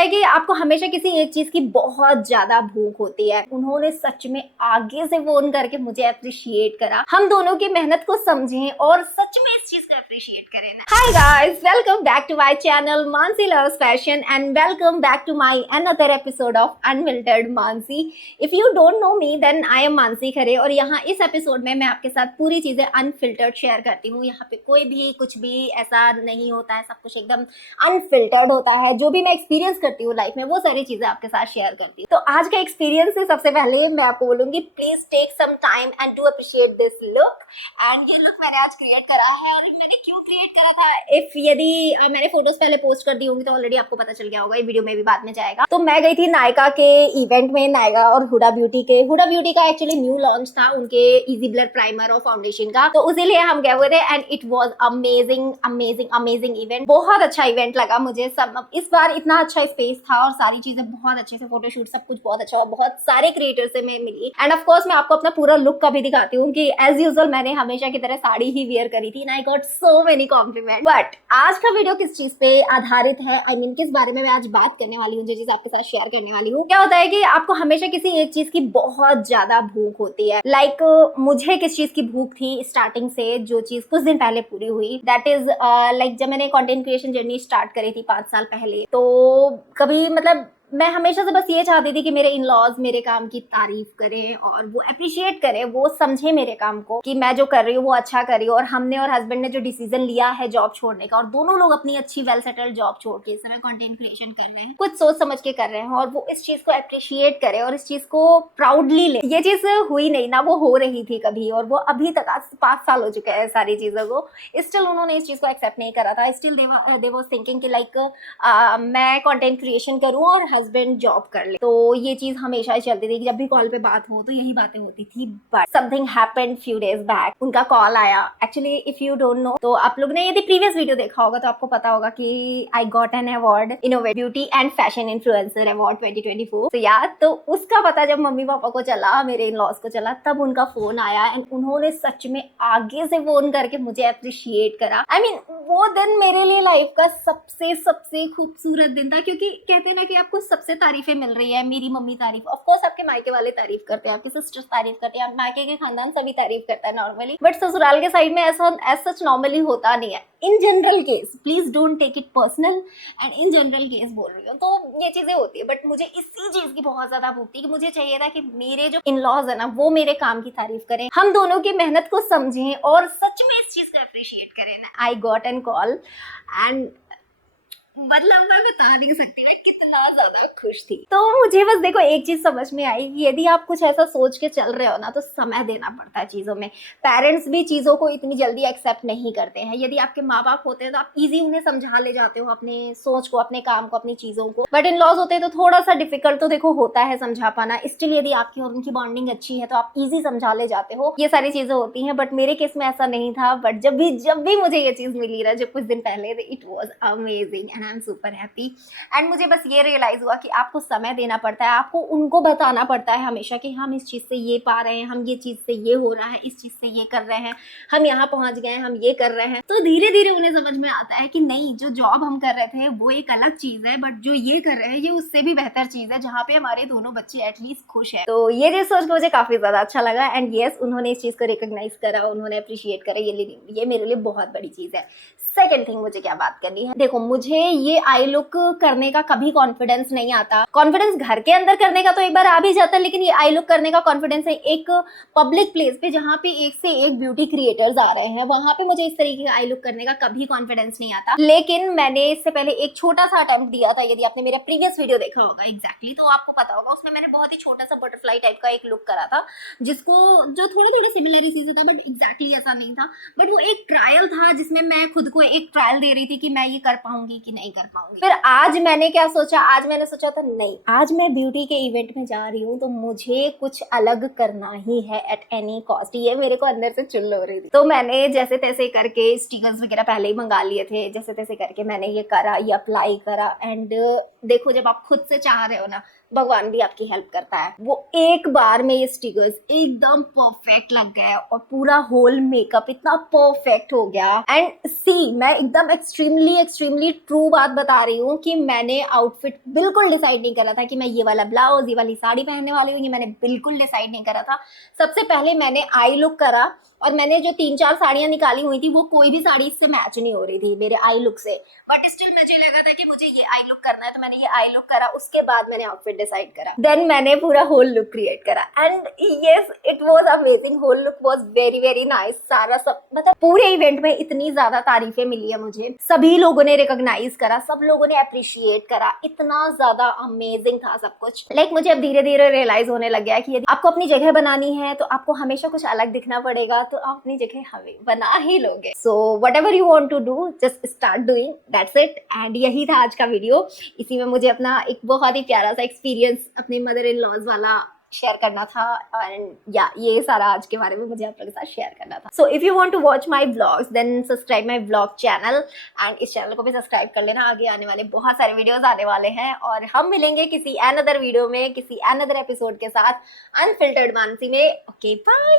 है कि आपको हमेशा किसी एक चीज की बहुत ज्यादा भूख होती है। उन्होंने सच में आगे से फोन करके मुझे अप्रिशिएट करा। हम दोनों की मेहनत को समझें और सच में इस चीज को अप्रिशिएट करें ना। Hi guys, welcome back to my channel Mansi loves fashion and welcome back to my another episode of unfiltered Mansi. If you don't know me then I am Mansi Khare और यहाँ इस एपिसोड में मैं आपके साथ पूरी चीजें अनफिल्टर्ड शेयर करती हूँ। यहाँ पे कोई भी कुछ भी ऐसा नहीं होता है, सब कुछ एकदम अनफिल्टर्ड होता है। जो भी मैं एक्सपीरियंस करती हूँ लाइफ में वो सारी चीजें आपके साथ शेयर करती हूँ। तो आज का एक्सपीरियंस से सबसे पहले मैं आपको बोलूंगी please take some time and do appreciate this look. And ये लुक मैंने आज क्रिएट करा है और मैंने क्यों क्रिएट करा था, यदि मैंने फोटोज पहले पोस्ट कर दी होंगी तो ऑलरेडी आपको पता चल गया होगा, ये वीडियो में भी बाद में जाएगा। तो मैं गई थी नायका के इवेंट में, नायका और हुडा ब्यूटी के। हुडा ब्यूटी का एक्चुअली न्यू लॉन्च था उनके इजी ब्लर प्राइमर और फाउंडेशन का, तो उसी लिए हम गए हुए थे and it was amazing amazing amazing event. बहुत अच्छा इवेंट लगा मुझे। सब इस बार इतना अच्छा स्पेस था और सारी चीजें बहुत अच्छे से, फोटोशूट सब कुछ बहुत अच्छा, बहुत सारे क्रिएटर से मैं मिली। एंड ऑफ कोर्स मैं आपको अपना पूरा लुक का भी दिखाती हूँ कि एज यूजुअल मैंने हमेशा की तरह साड़ी ही वेयर करी थी। I got so many compliment. But आज का वीडियो किस चीज पे आधारित है, आई मीन किस बारे में मैं आज बात करने वाली हूँ, जो चीज आपके साथ शेयर करने वाली हूँ। क्या होता है कि आपको हमेशा किसी एक चीज की बहुत ज्यादा भूख होती है। लाइक मुझे किस चीज की भूख थी स्टार्टिंग से, जो चीज कुछ दिन पहले पूरी हुई, दैट इज लाइक जब मैंने कंटेंट क्रिएशन जर्नी स्टार्ट करी थी 5 साल पहले, तो कभी मतलब मैं हमेशा से बस ये चाहती थी कि मेरे इन लॉज मेरे काम की तारीफ करें और वो अप्रिशिएट करें, वो समझे मेरे काम को कि मैं जो कर रही हूँ वो अच्छा कर रही हूँ। और हमने और हस्बैंड ने जो डिसीजन लिया है जॉब छोड़ने का, और दोनों लोग अपनी अच्छी वेल सेटल्ड जॉब छोड़ के इस समय कंटेंट क्रिएशन कर रहे हैं, कुछ सोच समझ के कर रहे हैं, और वो इस चीज को अप्रिशिएट करें और इस चीज को प्राउडली ले। ये चीज हुई नहीं ना, वो हो रही थी कभी, और वो अभी तक आज 5 साल हो चुके हैं सारी चीजों को, स्टिल उन्होंने इस चीज को एक्सेप्ट नहीं करा था। स्टिल दे वाज थिंकिंग कि लाइक मैं कंटेंट क्रिएशन करूं और हस्बैंड जॉब कर ले। तो ये चीज हमेशा ही चलती थी कि जब भी कॉल पे बात हो तो यही बातें होती थी। But something happened few days back, उनका कॉल आया। Actually if you don't no, तो आप लोग ने यदि प्रीवियस वीडियो देखा होगा तो आपको पता होगा कि I got an award, innovative beauty and fashion influencer award 2024। तो यार, तो उसका पता जब मम्मी पापा को चला, मेरे इन लॉज को चला, तब उनका फोन आया एंड उन्होंने सच में आगे से फोन करके मुझे अप्रिशिएट करा। आई मीन वो दिन मेरे लिए लाइफ का सबसे सबसे खूबसूरत दिन था, क्योंकि कहते हैं ना कि आपको सबसे तारीफें मिल रही है। मेरी मम्मी तारीफ, ऑफ कोर्स आपके मायके वाले तारीफ करते हैं, आपके सिस्टर्स तारीफ करते हैं, मायके के खानदान सभी तारीफ करता है नॉर्मली, बट ससुराल के साइड में ऐसा एज सच नॉर्मली होता नहीं है। In general case, please don't take it personal, and in general case बोल रही हूँ, तो ये चीजें होती है। बट मुझे इसी चीज की बहुत ज्यादा भूख थी कि मुझे चाहिए था कि मेरे जो इन लॉज है ना, वो मेरे काम की तारीफ करें, हम दोनों की मेहनत को समझें और सच में इस चीज को अप्रिशिएट करें ना। I got an call and मतलब मैं बता नहीं सकती मैं कितना ज्यादा खुश थी। तो मुझे बस देखो एक चीज समझ में आई कि यदि आप कुछ ऐसा सोच के चल रहे हो ना, तो समय देना पड़ता है चीजों में। पेरेंट्स भी चीजों को इतनी जल्दी एक्सेप्ट नहीं करते हैं। यदि आपके माँ बाप होते हैं तो आप इजी उन्हें समझा ले जाते हो, अपने सोच को, अपने काम को, अपनी चीजों को। बट इन लॉज होते हैं तो थोड़ा सा डिफिकल्ट तो देखो होता है समझा पाना। स्टिल यदि आपकी और उनकी बॉन्डिंग अच्छी है तो आप इजी समझा ले जाते हो, ये सारी चीजें होती हैं। बट मेरे केस में ऐसा नहीं था। बट जब भी मुझे ये चीज मिली ना, जब कुछ दिन पहले, it was amazing and I am super happy. And मुझे बस ये रियलाइज हुआ कि आपको समय देना पड़ता है, आपको उनको बताना पड़ता है हमेशा कि हम इस चीज से ये पा रहे हैं, हम ये चीज से ये हो रहा है, इस चीज से ये कर रहे हैं, हम यहाँ पहुंच गए, हम ये कर रहे हैं। तो धीरे धीरे उन्हें समझ में आता है कि नहीं, जो जॉब हम कर रहे थे वो एक अलग चीज है, बट जो ये कर रहे हैं ये उससे भी बेहतर चीज है, जहाँ पे हमारे दोनों बच्चे एटलीस्ट खुश है। तो ये चीज सोच के मुझे काफी ज्यादा अच्छा लगा। एंड यस, उन्होंने इस चीज को रिकॉग्नाइज करा, उन्होंने अप्रिशिएट करा, ये मेरे लिए बहुत बड़ी चीज है। सेकेंड थिंग, मुझे क्या बात करनी है, देखो मुझे ये आई लुक करने का कभी कॉन्फिडेंस नहीं आता। कॉन्फिडेंस घर के अंदर करने का तो एक बार आ भी जाता है, लेकिन ये आई लुक करने का कॉन्फिडेंस है एक पब्लिक प्लेस पे जहाँ पे एक से एक ब्यूटी क्रिएटर्स आ रहे हैं, वहां पे मुझे इस तरीके का आई लुक करने का कभी कॉन्फिडेंस नहीं आता। लेकिन मैंने इससे पहले एक छोटा सा अटेम्प्ट दिया था, यदि आपने मेरा प्रीवियस वीडियो देखा होगा एग्जैक्टली, तो आपको पता होगा उसमें मैंने बहुत ही छोटा सा बटरफ्लाई टाइप का एक लुक करा था, जिसको जो थोड़े थोड़े सिमिलरिटीज था, बट एग्जैक्टली ऐसा नहीं था। बट वो एक ट्रायल था जिसमें मैं खुद को एक ट्रायल दे रही थी कि मैं ये कर पाऊंगी कि नहीं कर पाऊंगी। फिर आज मैंने क्या सोचा, आज मैंने सोचा था नहीं, आज मैं ब्यूटी के इवेंट में जा रही हूँ तो मुझे कुछ अलग करना ही है एट एनी कॉस्ट। ये मेरे को अंदर से चुल हो रही थी। तो मैंने जैसे तैसे करके स्टिकर्स वगैरह पहले ही मंगा लिए थे, जैसे तैसे करके मैंने ये करा, ये अप्लाई करा। एंड देखो, जब आप खुद से चाह रहे हो ना, भगवान भी आपकी हेल्प करता है। वो एक बार में ये स्टिकर्स एकदम परफेक्ट लग गए और पूरा होल मेकअप इतना परफेक्ट हो गया। एंड सी, मैं एकदम एक्सट्रीमली ट्रू बात बता रही हूँ कि मैंने आउटफिट बिल्कुल डिसाइड नहीं करा था कि मैं ये वाला ब्लाउज, ये वाली साड़ी पहनने वाली हूँ, ये मैंने बिल्कुल डिसाइड नहीं करा था। सबसे पहले मैंने आई लुक करा, और मैंने जो 3-4 साड़ियां निकाली हुई थी वो कोई भी साड़ी इससे मैच नहीं हो रही थी मेरे आई लुक से, बट स्टिल मुझे लगा था कि मुझे ये आई लुक करना है, तो मैंने ये आई लुक करा। उसके बाद मैंने आउटफिट डिसाइड करा, देन मैंने पूरा होल लुक क्रिएट करा and yes, it was amazing. Whole look was very nice. सारा सब मतलब पूरे इवेंट में इतनी ज्यादा तारीफें मिली है मुझे, सभी लोगों ने रिकॉग्नाइज करा, सब लोगों ने अप्रिशिएट करा, इतना ज्यादा अमेजिंग था सब कुछ। लाइक मुझे अब धीरे धीरे रियलाइज होने लग गया कि यदि आपको अपनी जगह बनानी है तो आपको हमेशा कुछ अलग दिखना पड़ेगा, तो आप अपनी जगह हमें बना ही लोगे। So whatever you want to do, just start doing, that's it. And यही था आज का वीडियो। इसी में मुझे अपना एक बहुत ही प्यारा सा एक्सपीरियंस अपने मदर इन लॉज वाला शेयर करना था, एंड या ये सारा आज के बारे में मुझे आप लोगों के साथ शेयर करना था। So if you want to watch my vlogs then subscribe my vlog channel, and इस चैनल को भी सब्सक्राइब कर लेना। आगे आने वाले बहुत सारे वीडियोस आने वाले हैं और हम मिलेंगे किसी अनदर वीडियो में, किसी अनदर एपिसोड के साथ अनफिल्टर्ड मानसी में। Okay bye.